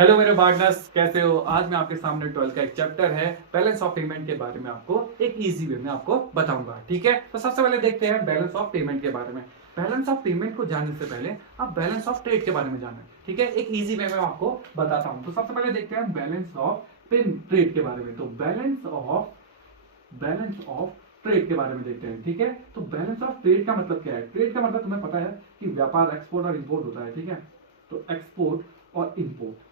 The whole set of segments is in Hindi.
हेलो मेरे पार्टनर्स, कैसे हो? आज मैं आपके सामने 12 का एक चैप्टर है बैलेंस ऑफ पेमेंट के बारे में आपको एक इजी वे में आपको बताऊंगा। ठीक है, तो सबसे पहले देखते हैं बैलेंस ऑफ पेमेंट के बारे में। बैलेंस ऑफ पेमेंट को जानने से पहले आप बैलेंस ऑफ ट्रेड के बारे में जानना है। ठीक है, एक इजी वे में आपको बताता हूं। तो सबसे पहले देखते हैं बैलेंस ऑफ ट्रेड के बारे में। तो बैलेंस ऑफ ट्रेड के बारे में देखते हैं। ठीक है, तो बैलेंस ऑफ ट्रेड का मतलब क्या है? ट्रेड का मतलब तुम्हें पता है कि व्यापार, एक्सपोर्ट और इंपोर्ट होता है। ठीक है, तो एक्सपोर्ट और इंपोर्ट,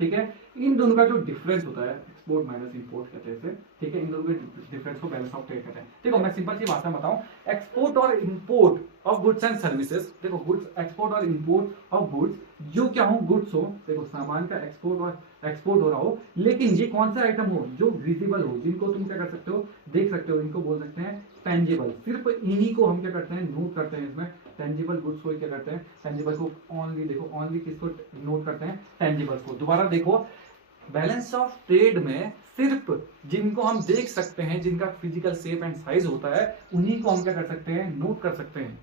ठीक है, इन दोनों का जो डिफरेंस होता है, एक्सपोर्ट माइनस इंपोर्ट कहते हैं इसे। ठीक है, इन दोनों के डिफरेंस को बैलेंस ऑफ ट्रेड कहते हैं। देखो मैं सिंपल सी भाषा में बताऊं, एक्सपोर्ट और import of goods and services. देखो गुड्स, एक्सपोर्ट और इंपोर्ट ऑफ गुड्स, जो क्या हो, गुड्स हो, देखो सामान का एक्सपोर्ट हो रहा हो, लेकिन ये कौन सा आइटम हो जो विजिबल हो, जिनको तुम क्या कर सकते हो, देख सकते हो, इनको बोल सकते हैं टेंजिबल। सिर्फ इन्हीं को हम क्या करते हैं, नोट करते हैं। इसमें टेंजिबल गुड्स को क्या करते हैं, टेंजिबल को ओनली, देखो ओनली किसको नोट करते हैं, टेंजिबल्स को। दोबारा देखो, बैलेंस ऑफ ट्रेड में सिर्फ जिनको हम देख सकते हैं, जिनका फिजिकल शेप एंड साइज होता है, उन्हीं को हम क्या कर सकते हैं, नोट कर सकते हैं।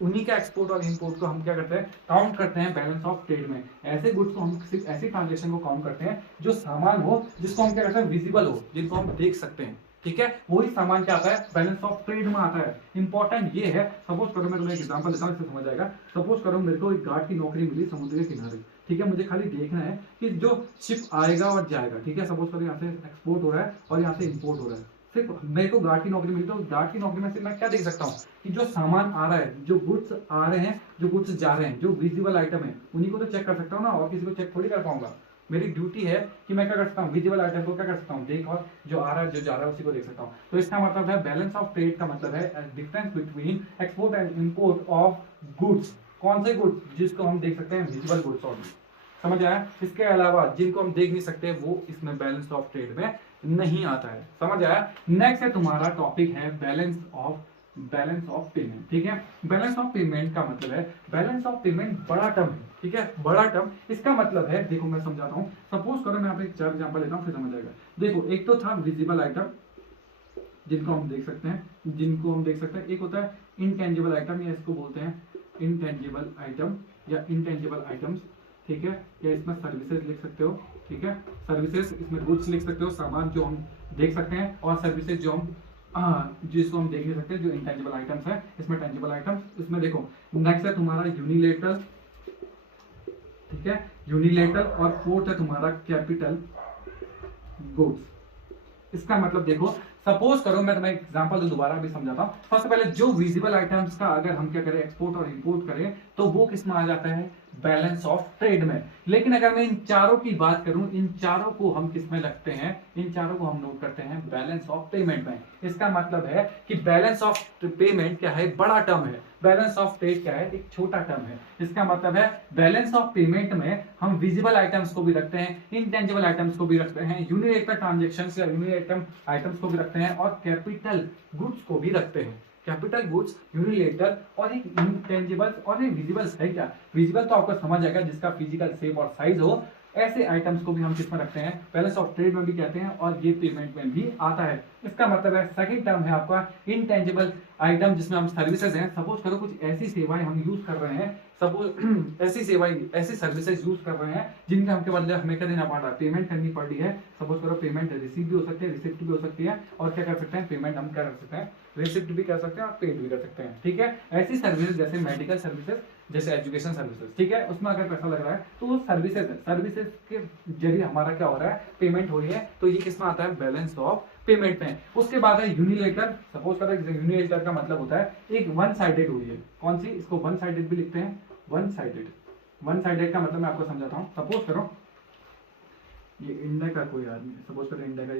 उन्हीं का एक्सपोर्ट और इंपोर्ट को हम क्या करते हैं, काउंट करते हैं बैलेंस ऑफ ट्रेड में। ऐसे गुड्स को हम सिर्फ ऐसी ट्रांजेक्शन को काउंट करते हैं जो सामान हो, जिसको हम क्या करते हैं, विजिबल हो, जिनको हम देख सकते हैं। ठीक है, वही सामान क्या आता है, बैलेंस ऑफ ट्रेड में आता है। इंपॉर्टेंट ये है, सपोज करो मैं तुम्हें एक एग्जांपल देता हूं, इससे समझ आएगा। सपोज करो मेरे को एक गार्ड की नौकरी मिली समुद्र के किनारे। ठीक है, मुझे खाली देखना है कि जो शिप आएगा और जाएगा। ठीक है, सपोज करो यहाँ से एक्सपोर्ट हो रहा है और यहाँ से इंपोर्ट हो रहा है। सिर्फ मेरे को गार्ड की नौकरी मिली, तो गार्ड की नौकरी में सिर्फ मैं क्या देख सकता हूँ कि जो सामान आ रहा है, जो गुड्स आ रहे हैं, जो गुड्स जा रहे हैं, जो विजिबल आइटम है, उन्हीं को तो चेक कर सकता हूँ ना, और किसी को चेक थोड़ी कर पाऊंगा। मेरी ड्यूटी है कि मैं क्या कर सकता हूँ, विजिबल आइटम को क्या कर सकता हूँ, देख, और जो आ रहा है, जो जा रहा है, उसी को देख सकता हूँ। तो इसका मतलब है बैलेंस ऑफ ट्रेड का मतलब है difference between export and import of goods. कौन से गुड्स? जिसको हम देख सकते हैं विजिबल गुड्स ऑनली। समझ आया? इसके अलावा जिनको हम देख नहीं सकते, वो इसमें बैलेंस ऑफ ट्रेड में नहीं आता है। समझ आया? नेक्स्ट है तुम्हारा टॉपिक है बैलेंस ऑफ पेमेंट। ठीक है, बैलेंस ऑफ पेमेंट का मतलब है, बैलेंस ऑफ पेमेंट बड़ा टर्म है। ठीक है, बड़ा टर्म, इसका मतलब है, देखो मैं समझाता हूं। सपोज करो मैं यहाँ पे एक चार एग्जांपल लेता हूं, फिर समझ आएगा। देखो एक तो था विजिबल आइटम, जिनको हम देख सकते हैं, एक होता है इनटेंजिबल आइटम, या इसको बोलते हैं इनटेंजिबल आइटम या इनटेंजिबल आइटम्स। ठीक है, या इसमें सर्विसेज लिख सकते हो। ठीक है, सर्विसेज, इसमें गुड्स लिख सकते हो, सामान जो हम देख सकते हैं, और सर्विसेज जो हम जिसको हम देख नहीं सकते, जो इंटेंजिबल आइटम्स है। इसमें टेंजिबल आइटम्स, इसमें देखो नेक्स्ट है तुम्हारा यूनिलेटरल। ठीक है, यूनिलेटरल, और फोर्थ है तुम्हारा कैपिटल गुड्स। इसका मतलब देखो, सपोज करो मैं तुम्हें एग्जांपल दूं, दोबारा भी समझाता हूं। सबसे पहले जो विजिबल आइटम्स का अगर हम क्या करें, एक्सपोर्ट और इंपोर्ट करें, तो वो किस में आ जाता है, बैलेंस ऑफ ट्रेड में। लेकिन अगर मैं इन चारों की बात करूं, इन चारों को हम किस में लगते हैं, इन चारों को हम नोट करते हैं बैलेंस ऑफ पेमेंट में। इसका मतलब है कि बैलेंस ऑफ पेमेंट क्या है, बड़ा टर्म है, बैलेंस ऑफ ट्रेड क्या है, एक छोटा टर्म है। इसका मतलब है बैलेंस ऑफ पेमेंट में हम विजिबल आइटम्स को भी रखते हैं, इनटेंजिबल आइटम्स को भी रखते हैं, यूनिलेटरल ट्रांजैक्शंस या यूनिलेटरल आइटम्स को भी रखते हैं, और कैपिटल गुड्स को भी रखते हैं। कैपिटल गुड्स, यूनिलेटरल, और एक इंटेंजिबल और एक विजिबल है। क्या विजिबल तो आपको समझ आएगा, जिसका फिजिकल शेप और साइज हो। ऐसे आइटम्स को भी हम किस में रखते हैं, बैलेंस ऑफ ट्रेड में भी कहते हैं, और ये पेमेंट में भी आता है। इसका मतलब है सेकंड टर्म है आपका इनटेंजिबल आइटम, जिसमें हम सर्विसेज हैं। सपोज करो कुछ ऐसी सेवाएं हम यूज कर रहे हैं, सपोज ऐसी सेवाएं, ऐसी सर्विसेज यूज कर रहे हैं, जिनके हमके बदले हमें क्या देना पड़ रहा है, पेमेंट करनी पड़ रही है। सपोज करो पेमेंट रिसीव भी हो सकती है, रिसिप्ट भी हो सकती है, और क्या कर सकते हैं, पेमेंट हम क्या कर सकते हैं, रिसिप्ट भी कर सकते हैं और पेड भी कर सकते हैं। ठीक है, ऐसी सर्विसेज जैसे मेडिकल सर्विसेज, जैसे एजुकेशन सर्विसेज। ठीक है, उसमें अगर पैसा लग रहा है तो वो सर्विसेज के जरिए हमारा क्या हो रहा है, पेमेंट हो रही है, तो ये किसमें आता है, बैलेंस ऑफ पेमेंट में। उसके बाद है यूनिलेटर। सपोज करो यूनिलेटर का मतलब होता है एक वन साइडेड हुई है। कौन सी? इसको वन साइडेड भी लिखते हैं, वन साइडेड का मतलब मैं आपको समझाता हूँ। सपोज करो ये इंडिया का कोई आदमी, सपोज करो इंडिया का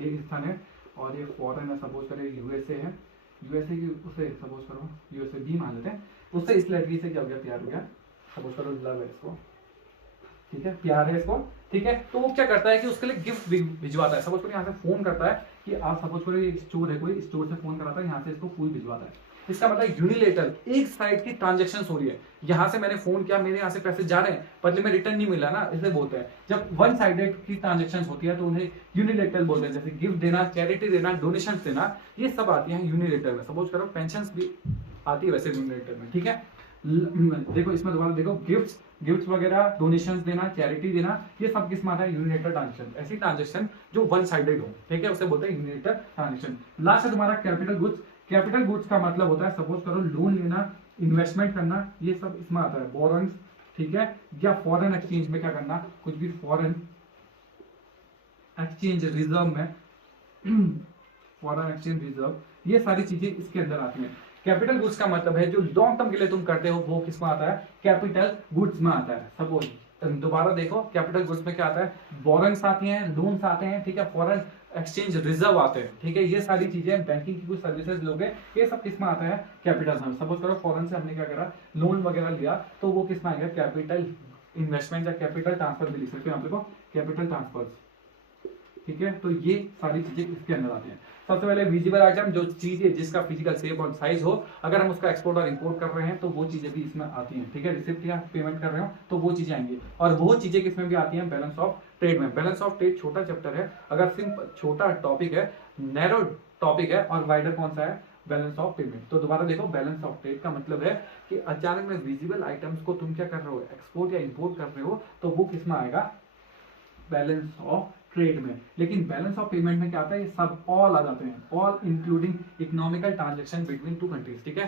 ये स्थान है, और ये फॉरेन है, सपोज करो यूएसए है, यूएसए की, उसे सपोज करो यूएसए भी मान लेते हैं। उससे इस लड़की से क्या हो गया, प्यार हो गया। सपोज करो लव है इसको, ठीक है, प्यार है इसको। ठीक है, तो वो क्या करता है कि उसके लिए गिफ्ट भिजवाता है। सपोज करो यहाँ से फोन करता है कि आप, सपोज करो ये स्टोर है, कोई स्टोर से फोन कराता है, यहाँ से इसको फूल भिजवाता है। इसका मतलब यूनिलेटरल, एक साइड की ट्रांजेक्शन हो रही है। यहाँ से मैंने फोन किया, मेरे यहाँ से पैसे जा रहे हैं, बदले में रिटर्न नहीं मिला ना, इसे बोलते हैं। जब वन साइडेड की ट्रांजेक्शन होती है तो उन्हें यूनिलेटरल बोलते हैं। जैसे गिफ्ट देना, चैरिटी देना, डोनेशन देना, ये सब आती है यूनिलेटरल में। सपोज करो पेंशन भी आती है वैसे यूनिलेटरल में। ठीक है, देखो इसमें दोबारा देखो, गिफ्ट्स वगैरह, डोनेशंस देना, चैरिटी देना, ये सब किस में आता है? Unilateral transaction. ऐसी ट्रांजेक्शन जो वन साइडेड हो, ठीक है, उसे बोलते हैं यूनिलेटरल ट्रांजेक्शन। लास्ट है तुम्हारा कैपिटल गुड्स। कैपिटल गुड्स का मतलब होता है सपोज करो लोन लेना, इन्वेस्टमेंट करना, ये सब इसमें आता है। बोरोइंग्स, ठीक है, या फॉरेन एक्सचेंज में क्या करना, कुछ भी फॉरेन एक्सचेंज रिजर्व में फॉरेन एक्सचेंज रिजर्व, ये सारी चीजें इसके अंदर आती हैं। कैपिटल गुड्स का मतलब है जो लॉन्ग टर्म के लिए तुम करते हो वो किस में आता है? कैपिटल गुड्स में आता है। सपोज दोबारा देखो, कैपिटल गुड्स में क्या आता है? बोरोइंग्स आती हैं, लोन्स आते हैं, ठीक है, फॉरेन एक्सचेंज रिजर्व आते हैं, ठीक है, ये सारी चीजें, बैंकिंग की कुछ सर्विसेज लोगे, ये सब किस में आता है? कैपिटल में। सपोज करो फॉरेन से हमने क्या करा, लोन वगैरह लिया, तो वो किस में आएगा? कैपिटल इन्वेस्टमेंट या कैपिटल ट्रांसफर भी लिख सकते हो यहाँ पे, देखो कैपिटल ट्रांसफर, ठीक है। तो ये सारी चीजें इसके अंदर आती हैं। सबसे पहले विजिबल आइटम, जो चीज है जिसका फिजिकल शेप और साइज हो, अगर हम उसका एक्सपोर्ट और इंपोर्ट कर रहे हैं तो वो चीजें भी इसमें आती हैं, ठीक है। रिसिप्ट या पेमेंट कर रहे हो तो वो चीजें आएंगी, और वो चीजें किसमें भी आती हैं? बैलेंस ऑफ ट्रेड में। बैलेंस ऑफ ट्रेड छोटा चैप्टर है, अगर सिंपल छोटा टॉपिक है, नैरो टॉपिक है, और वाइडर कौन सा है? Balance of payment. तो दोबारा देखो, बैलेंस ऑफ ट्रेड का मतलब है कि अचानक में विजिबल आइटम्स को तुम क्या कर रहे हो? एक्सपोर्ट या इंपोर्ट कर रहे हो, तो वो किसमें आएगा? बैलेंस ऑफ ट्रेड में। लेकिन बैलेंस ऑफ पेमेंट में क्या आता है? ये सब ऑल आ जाते हैं, all including economical transaction between two countries, ठीक है।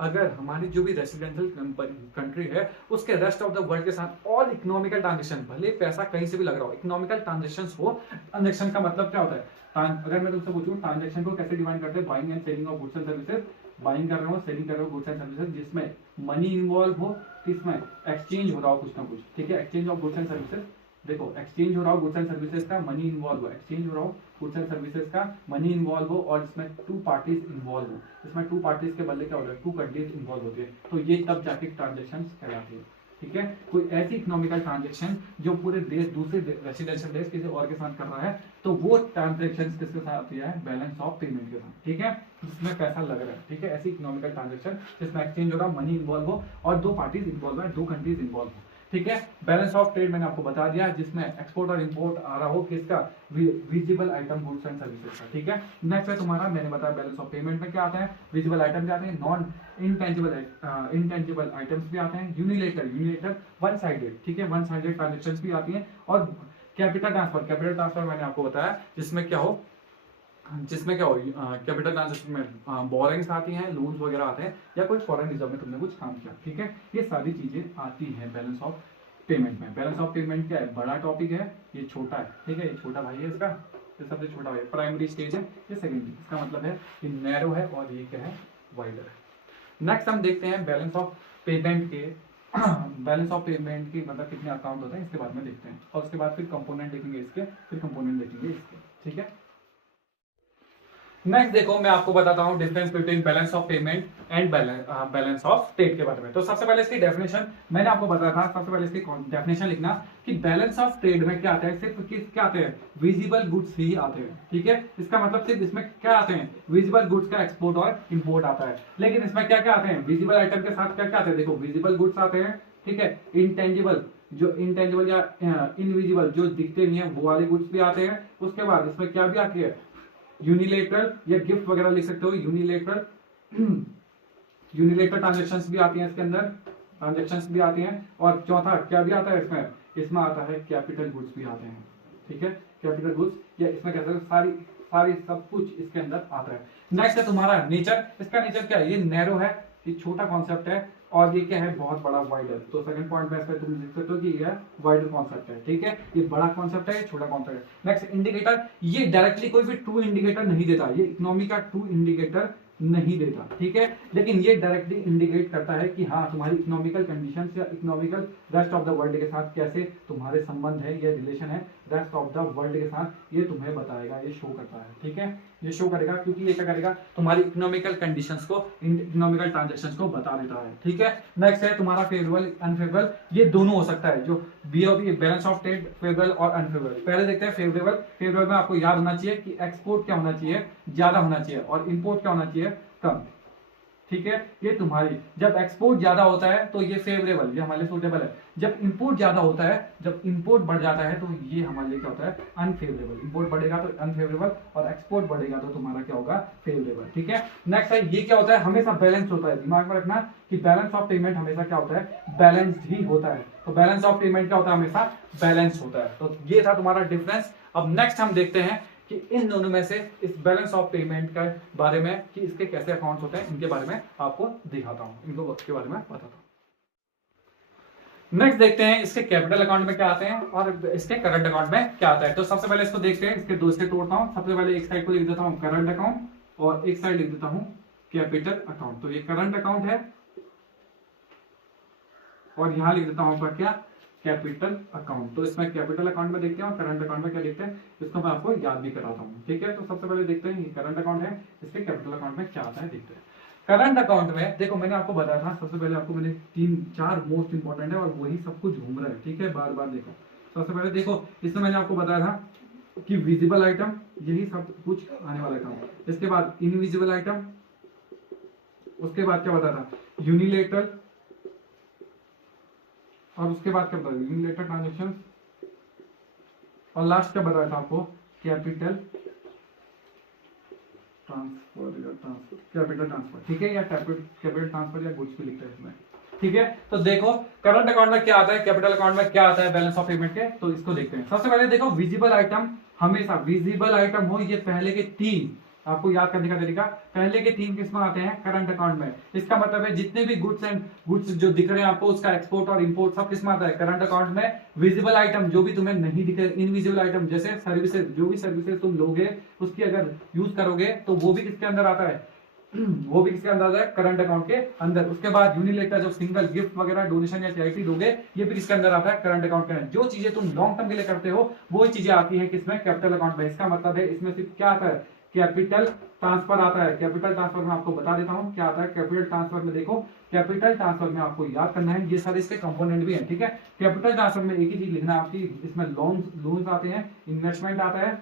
अगर हमारी जो भी रेसिडेंशियल कंट्री है उसके रेस्ट ऑफ द वर्ल्ड के साथ ऑल इकोनॉमिकल ट्रांजैक्शन, भले पैसा कहीं से भी लग रहा हो, इकोनॉमिकल ट्रांजैक्शन हो। ट्रांजैक्शन का मतलब क्या होता है? अगर मैं तुमसे पूछूं ट्रांजैक्शन को कैसे डिवाइड करते हैं? Buying and selling of goods and services, buying कर रहे हो, सेलिंग कर रहे हो गुड्स एंड सर्विसेज, जिसमें मनी इन्वॉल्व हो, किसमें? एक्सचेंज हो रहा हो कुछ ना कुछ, ठीक है, exchange of goods and services. देखो एक्सचेंज हो रहा हो गुड्स एंड सर्विसेज का, मनी इन्वॉल्व हो, एक्सचेंज हो रहा हो गुड्स एंड सर्विसेज का, मनी इन्वॉल्व हो, और इसमें टू पार्टीज इन्वॉल्व हो। इसमें टू पार्टीज के बदले क्या होता है? टू कंट्रीज इन्वॉल्व होती है, तो ये तब जाके ट्रांजेक्शन कहलाती है, ठीक है। कोई ऐसी इकोनॉमिकल ट्रांजेक्शन जो पूरे देश, दूसरे रेसिडेंशियल देश किसी और के साथ कर रहा है, तो वो ट्रांजेक्शन किसके साथ आती है? बैलेंस ऑफ पेमेंट के साथ, ठीक है, जिसमें पैसा लग रहा है, ठीक है। ऐसी इकोनॉमिकल ट्रांजेक्शन जिसमें एक्सचेंज हो रहा है, मनी इन्वॉल्व हो, और दो पार्टीज इन्वॉल्व है, दो कंट्रीज इन्वॉल्व हो, ठीक है। बैलेंस ऑफ ट्रेड मैंने आपको बता दिया, जिसमें एक्सपोर्ट और इंपोर्ट आ रहा हो किसका? Visible item goods and services का, ठीक है। नेक्स्ट है तुम्हारा, मैंने बताया बैलेंस ऑफ पेमेंट में क्या आता है? विजिबल आइटम भी आते हैं, नॉन इंटेंजिबल आइटम्स भी आते हैं, यूनिलेटर वन साइडेड, ठीक है, वन साइडेड ट्रांजेक्शंस भी आती हैं, और कैपिटल ट्रांसफर मैंने आपको बताया जिसमें क्या हो कैपिटल ट्रांजेक्शन में बोरिंग्स आती हैं, लोन्स वगैरह आते हैं, या कोई फॉरेन रिजर्व में तुमने कुछ काम किया, ठीक है। ये सारी चीजें आती हैं बैलेंस ऑफ पेमेंट में। बैलेंस ऑफ पेमेंट क्या है? बड़ा टॉपिक है, ये छोटा है, ठीक है, ये छोटा भाई है इसका, ये सबसे छोटा भाई, प्राइमरी स्टेज है, ये सेकेंडरी। इसका मतलब है कि नैरो है और ये क्या है? वाइडर है। नेक्स्ट हम देखते हैं बैलेंस ऑफ पेमेंट के बैलेंस ऑफ पेमेंट की मतलब कितने अकाउंट होते हैं इसके बारे में देखते हैं, और उसके बाद फिर कंपोनेंट देखेंगे इसके, फिर कंपोनेंट देखेंगे इसके, ठीक है। नेक्स्ट देखो, मैं आपको बताता हूं difference between balance of payment and balance of trade के बारे में। तो सबसे पहले इसकी डेफिनेशन मैंने आपको बताया था, सबसे पहले इसकी डेफिनेशन लिखना कि बैलेंस ऑफ ट्रेड में क्या आता है? सिर्फ किस क्या आते हैं? विजिबल गुड्स ही आते हैं, ठीक है। इसका मतलब सिर्फ इसमें क्या आते हैं? विजिबल गुड्स का एक्सपोर्ट और इंपोर्ट आता है। लेकिन इसमें क्या क्या आते हैं? विजिबल आइटम के साथ क्या क्या आते हैं? देखो विजिबल गुड्स आते हैं, ठीक है, इंटेंजिबल या इनविजिबल जो दिखते नहीं है वो वाले गुड्स भी आते हैं। उसके बाद इसमें क्या भी आती है? यूनिलेटरल या गिफ्ट वगैरह लिख सकते हो, यूनिलेटरल ट्रांजेक्शंस भी आती हैं इसके अंदर, ट्रांजेक्शंस भी आती हैं। और चौथा क्या भी आता है इसमें आता है कैपिटल गुड्स भी आते हैं, ठीक है, कैपिटल गुड्स, या इसमें कहते हैं सारी सब कुछ इसके अंदर आता है। नेक्स्ट है तुम्हारा नेचर। इसका नेचर क्या है? ये नैरो है, ये छोटा कॉन्सेप्ट है, और ये क्या है? बहुत बड़ा वाइडर। तो सेकंड पॉइंट में इसमें तुम लिख सकते हो कि ये वाइडर कॉन्सेप्ट है, ठीक है, ये बड़ा कॉन्सेप्ट है, ये छोटा कॉन्सेप्ट है। नेक्स्ट इंडिकेटर, ये डायरेक्टली कोई भी ट्रू इंडिकेटर नहीं देता, ये इकोनॉमी का ट्रू इंडिकेटर नहीं देता, ठीक है, लेकिन ये डायरेक्टली इंडिकेट करता है कि हाँ तुम्हारी इकोनॉमिकल कंडीशंस या economical rest of the world के साथ कैसे तुम्हारे संबंध है या रिलेशन है रेस्ट ऑफ द वर्ल्ड के साथ, ये तुम्हें बताएगा, ये शो करता है, ठीक है, ये शो करेगा, क्योंकि ये क्या करेगा? तुम्हारी इकोनॉमिकल कंडीशंस को, इकोनॉमिकल ट्रांजैक्शंस को बता देता है, ठीक है। नेक्स्ट है तुम्हारा फेवरेबल अनफेवरेबल, ये दोनों हो सकता है, जो BOB balance of trade, favourable और अनफेवरेबल। पहले देखते हैं फेवरेबल में आपको याद होना चाहिए कि एक्सपोर्ट क्या होना चाहिए? ज्यादा होना चाहिए, और इंपोर्ट क्या होना चाहिए? कम। ठीक है, ये तुम्हारी, जब एक्सपोर्ट ज्यादा होता है तो ये फेवरेबल, ये हमारे लिए सूटेबल है। जब इंपोर्ट ज्यादा होता है, जब इंपोर्ट बढ़ जाता है तो ये हमारे लिए क्या होता है, अनफेवरेबल। इंपोर्ट बढ़ेगा तो अनफेवरेबल और एक्सपोर्ट बढ़ेगा तो तुम्हारा क्या होगा, फेवरेबल। ठीक है, नेक्स्ट है, ये क्या होता है, हमेशा बैलेंस होता है। दिमाग में रखना कि बैलेंस ऑफ पेमेंट हमेशा क्या होता है, बैलेंस्ड ही होता है। तो बैलेंस ऑफ पेमेंट क्या होता है, हमेशा बैलेंस होता है। तो ये था तुम्हारा डिफरेंस। अब नेक्स्ट हम देखते हैं कि इन दोनों में से इस बैलेंस ऑफ पेमेंट के बारे में, कि इसके कैसे अकाउंट्स होते हैं, इनके बारे में आपको दिखाता हूं, इनको के बारे में बताता हूं। नेक्स्ट देखते हैं इसके कैपिटल अकाउंट में क्या आते हैं और इसके करंट अकाउंट में क्या आता है। तो सबसे पहले इसको देखते हैं, इसके दो से तोड़ता हूं। सबसे पहले एक साइड को लिख देता हूं करंट अकाउंट और एक साइड लिख देता हूं कैपिटल अकाउंट। तो ये करंट अकाउंट है और यहां लिख देता हूं आपका क्या, कैपिटल अकाउंट। तो इसमें कैपिटल अकाउंट में देखते हैं और करंट अकाउंट में क्या देखते हैं, इसको मैं आपको याद भी कराता हूं। ठीक है, तो सबसे पहले देखते हैं ये करंट अकाउंट है, इसके कैपिटल अकाउंट में क्या आता है देखते हैं। करंट अकाउंट में देखो, मैंने आपको बताया था, सबसे पहले आपको मैंने 3-4 मोस्ट इंपॉर्टेंट है और वही सब कुछ घूम रहा है। ठीक है, बार बार देखो। सबसे पहले देखो, इसमें मैंने आपको बताया था कि विजिबल आइटम, यही सब कुछ आने वाला था। इसके बाद इनविजिबल आइटम, उसके बाद क्या बताया था, यूनिलेटरल, और उसके बाद क्या बताया, यूनिलेटरल ट्रांजेक्शन, और लास्ट क्या बताया था आपको, कैपिटल ट्रांसफर, कैपिटल ट्रांसफर। ठीक है, या कैपिटल ट्रांसफर या कुछ भी लिखते हैं इसमें। ठीक है, तो देखो करंट अकाउंट में क्या आता है, कैपिटल अकाउंट में क्या आता है, बैलेंस ऑफ पेमेंट के। तो इसको देखते हैं। सबसे पहले देखो, विजिबल आइटम, हमेशा विजिबल आइटम हो, ये पहले के 3, आपको याद करने का तरीका, पहले के 3 किस में आते हैं, करंट अकाउंट में। इसका मतलब है जितने भी गुड्स जो दिख रहे हैं आपको, उसका एक्सपोर्ट और इंपोर्ट सब किस में आता है, करंट अकाउंट में। विजिबल आइटम जो भी तुम्हें नहीं दिखे, इनविजिबल आइटम जैसे सर्विसेज, जो भी सर्विसेज तुम लोगे उसकी अगर यूज करोगे तो वो भी किसके अंदर आता है, वो भी किसके अंदर आता है, करंट अकाउंट के अंदर। उसके बाद यूनिलेटर, जो सिंगल गिफ्ट वगैरह डोनेशन या चैरिटी दोगे, ये भी किसके अंदर आता है, करंट अकाउंट के अंदर। जो चीजें तुम लॉन्ग टर्म के लिए करते हो वही चीजें आती है किसमें, कैपिटल अकाउंट में। इसका मतलब है इसमें सिर्फ क्या आता है, कैपिटल ट्रांसफर आता है। कैपिटल ट्रांसफर में आपको बता देता हूं क्या आता है कैपिटल ट्रांसफर में। देखो, कैपिटल ट्रांसफर में आपको याद करना है, ये सारे इसके कंपोनेंट भी हैं। ठीक है, कैपिटल ट्रांसफर में एक ही चीज लिखना है आपकी, इसमें लोन्स आते हैं, इन्वेस्टमेंट आता है,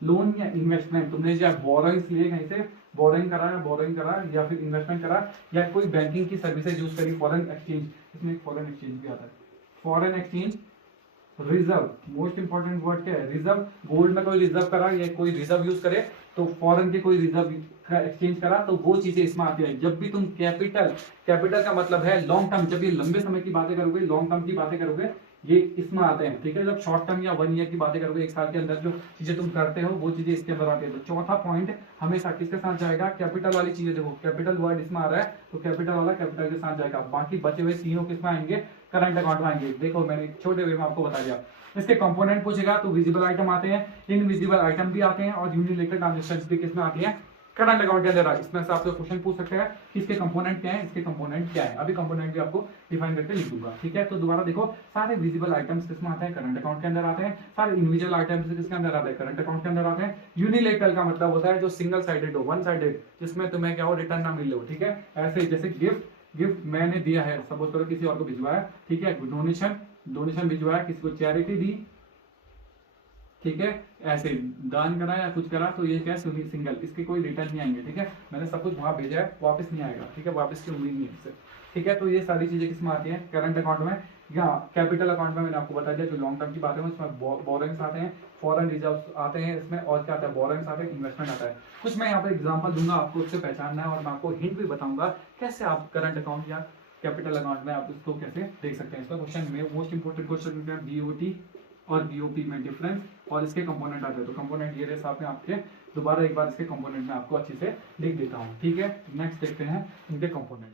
लोन या इन्वेस्टमेंट, तुमने जो बोरोइंग्स लिए कहीं से, बोरोइंग करा या फिर इन्वेस्टमेंट करा या कोई बैंकिंग की सर्विसेज यूज करी, फॉरेन एक्सचेंज, इसमें फॉरेन एक्सचेंज भी आता है, foreign exchange, reserve, most important word क्या है, रिजर्व। गोल्ड में कोई रिजर्व करा या कोई रिजर्व यूज करे तो फॉरेन के कोई रिजर्व का एक्सचेंज करा, तो वो चीजें इसमें आती है। जब भी तुम कैपिटल का मतलब है लॉन्ग टर्म, जब ये लंबे समय की बातें करोगे, लॉन्ग टर्म की बातें करोगे, ये इसमें आते हैं। ठीक है, जब शॉर्ट टर्म या 1 ईयर की बातें करोगे, 1 साल के अंदर जो चीजें तुम करते हो वो चीजें इसके अंदर आती है। तो चौथा पॉइंट हमेशा किसके साथ जाएगा, कैपिटल वाली चीजें। देखो, कैपिटल वर्ड इसमें आ रहा है तो कैपिटल वाला कैपिटल के साथ जाएगा। बाकी बचे हुए तीनों किसमें आएंगे, करंट अकाउंट में आएंगे। देखो, मैंने छोटे वे में आपको बता दिया। इसके कंपोनेंट पूछेगा तो विजिबल आइटम आते हैं, इनविजिबल आइटम भी आते हैं और यूनिलेटरल ट्रांजैक्शंस भी किसमें आती हैं, करंट अकाउंट के अंदर। इसमें से आपसे क्वेश्चन पूछ सकते हैं कि इसके कंपोनेंट क्या है, इसके कंपोनेंट क्या है। अभी कंपोनेंट भी आपको डिफाइन करके लिख दूंगा। ठीक है, तो दोबारा देखो, सारे विजिबल आइटम्स किसमें आते हैं, करंट अकाउंट के अंदर आते हैं। सारे इनविजिबल आइटम्स किसके अंदर आते हैं, करंट अकाउंट के अंदर आते हैं। यूनिलेटरल का मतलब होता है जो सिंगल साइडेड हो, वन साइडेड, जिसमें तुम्हें क्या हो, रिटर्न ना मिले हो। ठीक है, ऐसे जैसे गिफ्ट मैंने दिया है, सपोज करो किसी और को भिजवाया। ठीक है, डोनेशन भिजवाया, किसी को चैरिटी दी। ठीक है, ऐसे दान करा या कुछ करा, तो ये क्या है, सिंगल, इसके कोई रिटर्न नहीं आएंगे। ठीक है, मैंने सब कुछ वहां भेजा है, वापस नहीं आएगा। ठीक है, वापस की उम्मीद नहीं है इससे। ठीक है, तो ये सारी चीजें किसमें आती हैं, करंट अकाउंट में या कैपिटल अकाउंट में। मैंने आपको बता दिया जो लॉन्ग टर्म की बातें हैं उसमें बोरोइंग्स आते हैं, फॉरेन रिजर्व आते हैं इसमें, और क्या आता है, बोरोइंग्स आते हैं, इन्वेस्टमेंट आता है। कुछ मैं यहाँ पे एग्जाम्पल दूंगा, आपको उससे पहचानना है और मैं आपको हिंट भी बताऊंगा कैसे आप करंट अकाउंट या कैपिटल अकाउंट में आप इसको कैसे देख सकते हैं। इसका क्वेश्चन में मोस्ट इंपोर्टेंट क्वेश्चन बीओटी और बीओपी में डिफरेंस और इसके कंपोनेंट आते हैं। तो कंपोनेंट ये साथ में आपके दोबारा एक बार इसके कंपोनेंट में आपको अच्छे से लिख देता हूं। ठीक है, नेक्स्ट देखते हैं इनके कंपोनेंट।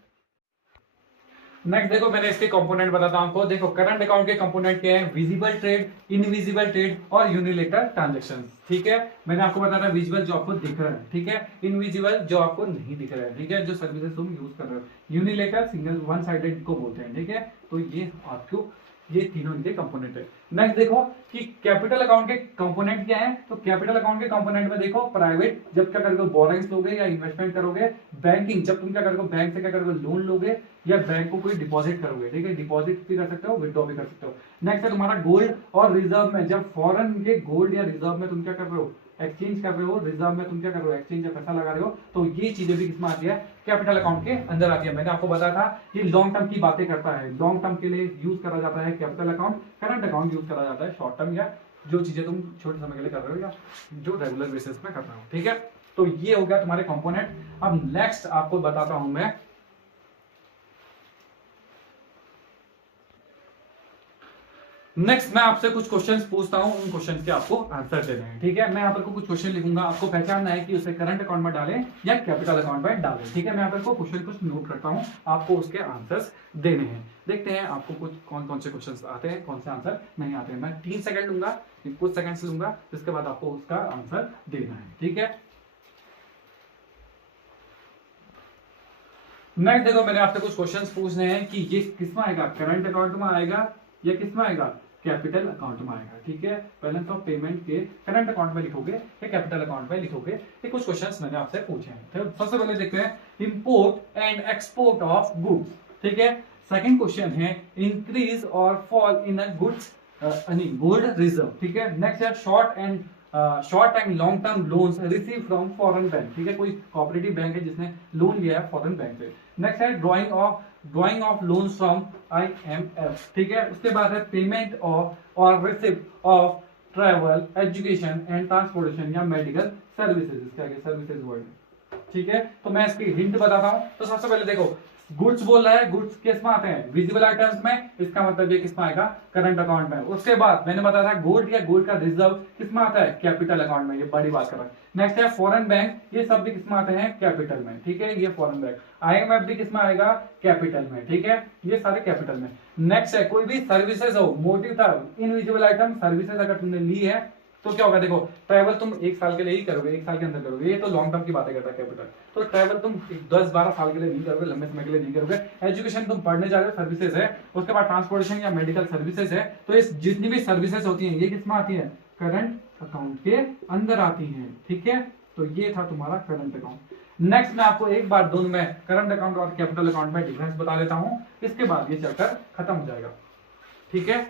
नेक्स्ट देखो, मैंने इसके कंपोनेंट बताता हूं आपको। देखो, करंट अकाउंट के कंपोनेंट क्या है, विजिबल ट्रेड, इनविजिबल ट्रेड और यूनिलेटरल ट्रांजैक्शन। ठीक है, मैंने आपको बताया था विजिबल जो आपको दिख रहा है, ठीक है, इनविजिबल जो आपको नहीं दिख रहा है। ठीक है, जो सर्विसेज तुम यूज कर रहे हो, यूनिलेटरल सिंगल वन साइडेड को बोलते हैं। ठीक है, तो ये आपको ये तीनों इनके कंपोनेंट है। नेक्स्ट देखो कि कैपिटल अकाउंट के कंपोनेंट क्या है। तो कैपिटल अकाउंट के कंपोनेंट में देखो, प्राइवेट जब क्या करोगे, बोरोइंग्स लोगे या इन्वेस्टमेंट करोगे। बैंकिंग जब तुम क्या करोगे, बैंक से क्या करोगे, लोन लोगे या बैंक को कोई डिपॉजिट करोगे। ठीक है, डिपॉजिट भी कर सकते हो, विड्रॉ भी कर सकते हो। नेक्स्ट है तुम्हारा गोल्ड और रिजर्व में, जब फॉरेन के गोल्ड या रिजर्व में तुम क्या कर रहे हो, एक्सचेंज कर रहे हो, रिजर्व में तुम क्या कर रहे हो, एक्सचेंज या पैसा लगा रहे हो, तो ये चीजें भी किसमें आती है, कैपिटल अकाउंट के अंदर आती है। मैंने आपको बताया था ये लॉन्ग टर्म की बातें करता है, लॉन्ग टर्म के लिए यूज करा जाता है capital account, current account use करा जाता है शॉर्ट टर्म या जो चीजें तुम छोटे समय के लिए कर रहे हो या जो रेगुलर बेसिस में कर रहे हो। ठीक है, तो ये हो गया तुम्हारे कंपोनेंट। अब नेक्स्ट आपको बताता हूं मैं नेक्स्ट मैं आपसे कुछ क्वेश्चंस पूछता हूं, उन क्वेश्चंस के आपको आंसर देने हैं। ठीक है, मैं यहाँ पर कुछ क्वेश्चन लिखूंगा, आपको पहचानना है कि उसे करंट अकाउंट में डालें या कैपिटल अकाउंट में डालें। ठीक है, मैं यहाँ पर क्वेश्चन कुछ नोट करता हूं, आपको उसके आंसर्स देने हैं। देखते हैं आपको कुछ कौन कौन से क्वेश्चंस आते हैं, कौन से आंसर नहीं आते हैं। मैं 3 सेकंड लूंगा, कुछ सेकंड्स लूंगा, जिसके बाद आपको उसका आंसर देना है। ठीक है, नेक्स्ट देखो, मैंने आपसे कुछ क्वेश्चंस पूछने हैं कि ये किसमें आएगा, करंट अकाउंट में आएगा या किसमें आएगा, कैपिटल अकाउंट में आएगा। ठीक है, बैलेंस ऑफ पेमेंट के करंट अकाउंट में लिखोगे या कैपिटल अकाउंट में लिखोगे, ये कुछ क्वेश्चंस मैंने आपसे पूछे हैं। तो सबसे पहले देखते हैं import and export of goods. ठीक है, सेकंड क्वेश्चन है इंक्रीज और fall in a goods gold reserve. ठीक है, नेक्स्ट है short and long term loans receive from foreign bank. ठीक है, कोई कोऑपरेटिव बैंक है जिसने लोन लिया है फॉरेन बैंक से। नेक्स्ट है drawing of loans from IMF। ठीक है, उसके बाद है पेमेंट ऑफ और receipt of travel education and transportation या मेडिकल सर्विसेज, इसके आगे सर्विसेज वर्ड। ठीक है, तो मैं इसकी हिंट बताता हूं। तो सबसे पहले देखो, गुड्स बोल रहा है, गुड्स किस में आते हैं, विजिबल आइटम्स में, इसका मतलब ये किस में आएगा, करंट अकाउंट में। उसके बाद मैंने बताया था गोल्ड या गोल्ड का रिजर्व किस में आता है, कैपिटल अकाउंट में, ये बड़ी बात कर रहा है। नेक्स्ट है फॉरेन बैंक, ये सब भी किस में आते हैं, कैपिटल में। ठीक है, ये फॉरेन बैंक। IMF भी किस में आएगा, कैपिटल में। ठीक है, ये सारे कैपिटल में। नेक्स्ट है कोई भी सर्विसेज हो, मोटिव था, इनविजिबल आइटम सर्विसेज अगर तुमने ली है तो क्या होगा, देखो ट्रैवल तुम 1 साल के लिए ही करोगे, 1 साल के अंदर करोगे, ये तो लॉन्ग टर्म की बातें करता है कैपिटल। तो ट्रैवल तुम 10-12 साल के लिए नहीं करोगे, लंबे समय के लिए नहीं करोगे। एजुकेशन तुम पढ़ने जा रहे हो, सर्विसेज है। उसके बाद ट्रांसपोर्टेशन या मेडिकल सर्विसेज है। तो इस जितनी भी सर्विसेज होती हैं ये किसमें आती है, करंट अकाउंट के अंदर आती हैं। ठीक है, तो ये था तुम्हारा करंट अकाउंट। नेक्स्ट मैं आपको एक बार दोनों में करंट अकाउंट और कैपिटल अकाउंट में डिफरेंस बता देता हूं, इसके बाद ये चैप्टर खत्म हो जाएगा। ठीक है,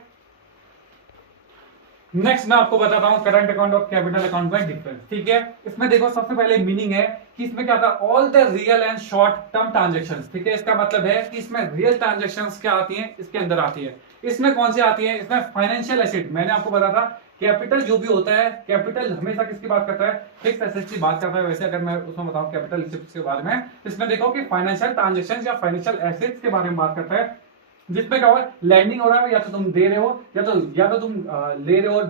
नेक्स्ट मैं आपको बताता हूं करंट अकाउंट और कैपिटल अकाउंट में डिफरेंस। ठीक है, इसमें देखो सबसे पहले मीनिंग है कि इसमें क्या था, all the real and short term transactions. ठीक है, इसका मतलब है कि इसमें रियल ट्रांजेक्शंस क्या आती हैं, इसके अंदर आती है। इसमें कौन सी आती है, इसमें फाइनेंशियल एसेट। मैंने आपको बताया था कैपिटल जो भी होता है, कैपिटल हमेशा किसकी बात करता है, फिक्स एसेट्स की बात करता है। वैसे अगर मैं उसमें बताऊं कैपिटल एसेट्स के बारे में, इसमें देखो कि फाइनेंशियल ट्रांजेक्शंस या फाइनेंशियल एसेट्स के बारे में बात करता है, जिसमें क्या होगा, लैंडिंग हो रहा है, या तो तुम दे रहे हो या तो तुम ले रहे हो,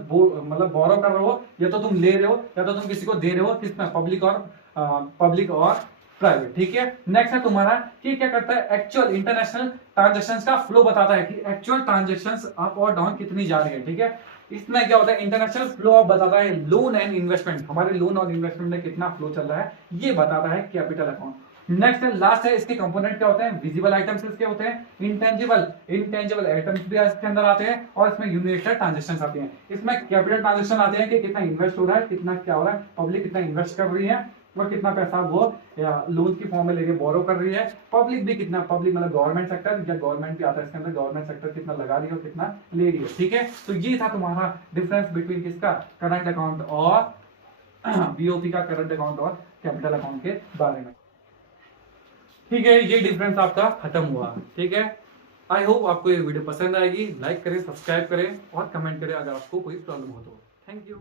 मतलब बोरो कर रहे हो, या तो तुम ले रहे हो या तो तुम किसी को दे रहे हो, किसमें, पब्लिक और प्राइवेट। ठीक है, नेक्स्ट है तुम्हारा कि क्या करता है, एक्चुअल इंटरनेशनल ट्रांजैक्शंस का फ्लो बताता है कि एक्चुअल ट्रांजैक्शंस अप और डाउन कितनी जा रही है। ठीक है, इसमें क्या होता है, इंटरनेशनल फ्लो ऑफ बताता है, लोन एंड इन्वेस्टमेंट, हमारे लोन और इन्वेस्टमेंट में कितना फ्लो चल रहा है, ये बताता है कैपिटल अकाउंट। नेक्स्ट है, लास्ट है, इसके कंपोनेंट क्या होते हैं, विजिबल आइटम्स इसके होते हैं, इंटेंजिबल आइटम्स भी इसके अंदर आते हैं, और इसमें यूनिलेटरल ट्रांजैक्शंस आते हैं। इसमें कैपिटल ट्रांजैक्शन आते हैं कि कितना इन्वेस्ट हो रहा है, कितना क्या हो रहा है, पब्लिक कितना इन्वेस्ट कर रही है और कितना पैसा वो लोन की फॉर्म में लेके बोरो कर रही है। पब्लिक भी कितना, पब्लिक मतलब गवर्नमेंट सेक्टर या गवर्नमेंट भी आता है इसके अंदर, गवर्नमेंट सेक्टर कितना लगा रही है और कितना ले रही है। ठीक है, तो ये था तुम्हारा डिफरेंस बिटवीन किसका, करंट अकाउंट और BOP का, करंट अकाउंट और कैपिटल अकाउंट के बारे में। ठीक है, ये डिफरेंस आपका खत्म हुआ। ठीक है, आई होप आपको ये वीडियो पसंद आएगी। लाइक करें, सब्सक्राइब करें और कमेंट करें अगर आपको कोई प्रॉब्लम हो तो। Thank you.